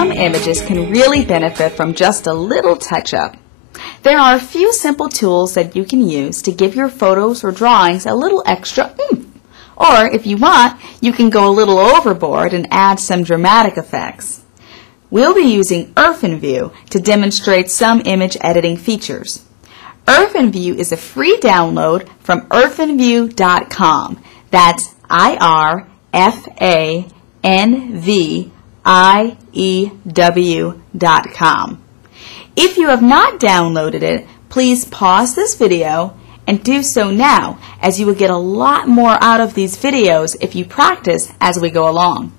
some images can really benefit from just a little touch-up. There are a few simple tools that you can use to give your photos or drawings a little extra oomph. Or, if you want, you can go a little overboard and add some dramatic effects. We'll be using Irfanview to demonstrate some image editing features. Irfanview is a free download from Irfanview.com. That's IRFANVIEW.com. If you have not downloaded it, please pause this video and do so now, as you will get a lot more out of these videos if you practice as we go along.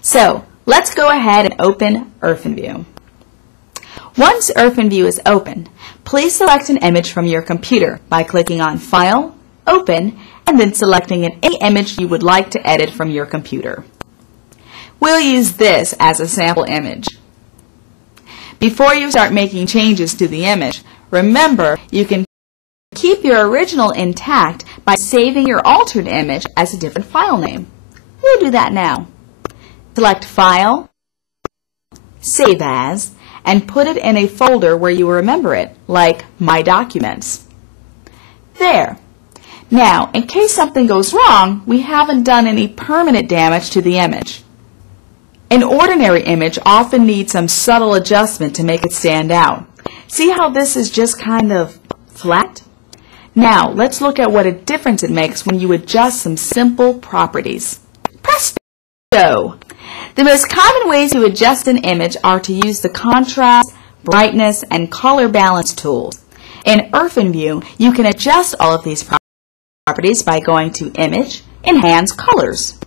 So, let's go ahead and open Irfanview. Once Irfanview is open, please select an image from your computer by clicking on File, Open, and then selecting any image you would like to edit from your computer. We'll use this as a sample image. Before you start making changes to the image, remember you can keep your original intact by saving your altered image as a different file name. We'll do that now. Select File, Save As, and put it in a folder where you remember it, like My Documents. There. Now, in case something goes wrong, we haven't done any permanent damage to the image. An ordinary image often needs some subtle adjustment to make it stand out. See how this is just kind of flat? Now, let's look at what a difference it makes when you adjust some simple properties. Presto! The most common ways to adjust an image are to use the contrast, brightness, and color balance tools. In Irfanview, you can adjust all of these properties by going to Image, Enhance Colors.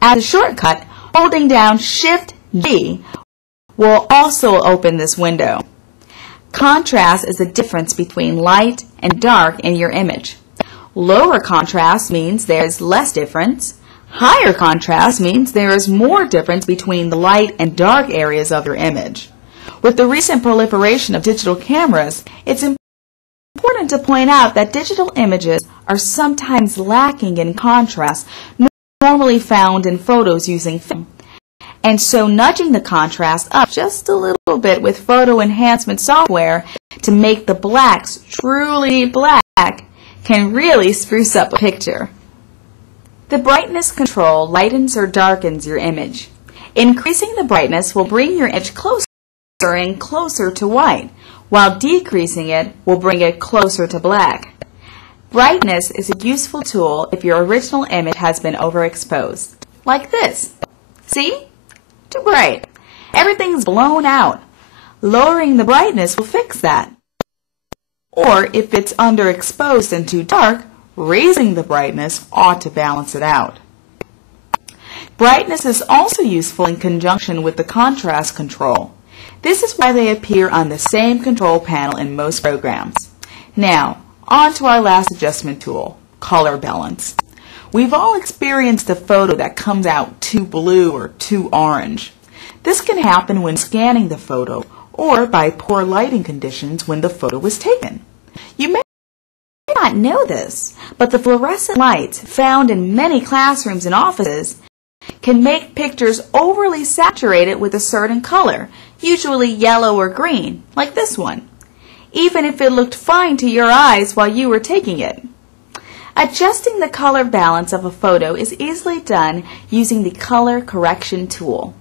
As a shortcut, holding down Shift-G will also open this window. Contrast is the difference between light and dark in your image. Lower contrast means there is less difference. Higher contrast means there is more difference between the light and dark areas of your image. With the recent proliferation of digital cameras, it's important to point out that digital images are sometimes lacking in contrast normally found in photos using film. And so nudging the contrast up just a little bit with photo enhancement software to make the blacks truly black can really spruce up a picture. The brightness control lightens or darkens your image. Increasing the brightness will bring your image closer and closer to white, while decreasing it will bring it closer to black. Brightness is a useful tool if your original image has been overexposed, like this. See? Too bright. Everything's blown out. Lowering the brightness will fix that. Or if it's underexposed and too dark, raising the brightness ought to balance it out. Brightness is also useful in conjunction with the contrast control. This is why they appear on the same control panel in most programs. Now, on to our last adjustment tool, color balance. We've all experienced a photo that comes out too blue or too orange. This can happen when scanning the photo or by poor lighting conditions when the photo was taken. You may not know this, but the fluorescent lights found in many classrooms and offices can make pictures overly saturated with a certain color, usually yellow or green, like this one, even if it looked fine to your eyes while you were taking it. Adjusting the color balance of a photo is easily done using the color correction tool.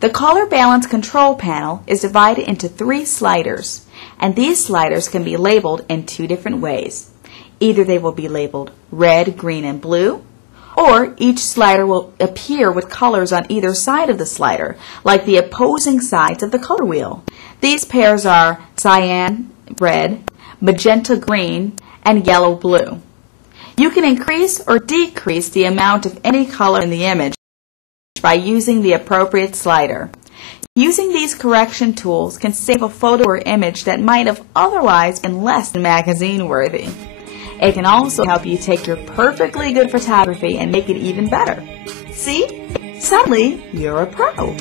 The color balance control panel is divided into 3 sliders, and these sliders can be labeled in 2 different ways. Either they will be labeled red, green, and blue, or each slider will appear with colors on either side of the slider, like the opposing sides of the color wheel. These pairs are cyan, red, magenta, green, and yellow, blue. You can increase or decrease the amount of any color in the image by using the appropriate slider. Using these correction tools can save a photo or image that might have otherwise been less than magazine-worthy. It can also help you take your perfectly good photography and make it even better. See? Suddenly, you're a pro.